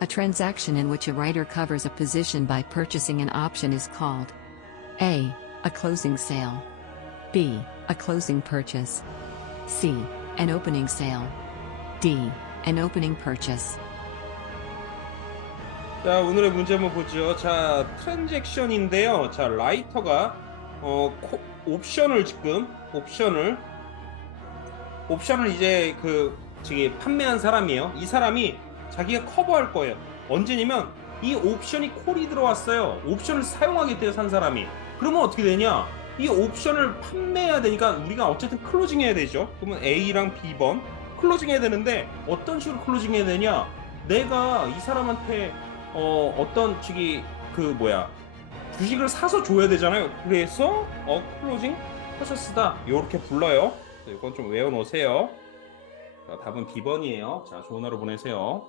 A transaction in which a writer covers a position by purchasing an option is called A. A closing sale. B. A closing purchase. C. An opening sale. D. An opening purchase. 자, 오늘의 문제 한번 보죠. 자, 트랜잭션인데요. 자, 라이터가 어, 코- 옵션을 지금 옵션을 옵션을 이제 그 저기 판매한 사람이에요. 이 사람이 자기가 커버할 거예요. 언제냐면 이 옵션이 콜이 들어왔어요. 옵션을 사용하겠대요, 산 사람이. 그러면 어떻게 되냐? 이 옵션을 판매해야 되니까 우리가 어쨌든 클로징 해야 되죠. 그러면 A랑 B번 클로징 해야 되는데 어떤 식으로 클로징 해야 되냐? 내가 이 사람한테 어 어떤 저기 그 뭐야 주식을 사서 줘야 되잖아요. 그래서 어 클로징 프로세스다 이렇게 불러요. 자, 이건 좀 외워놓으세요. 자, 답은 B번이에요. 자, 좋은 하루 보내세요.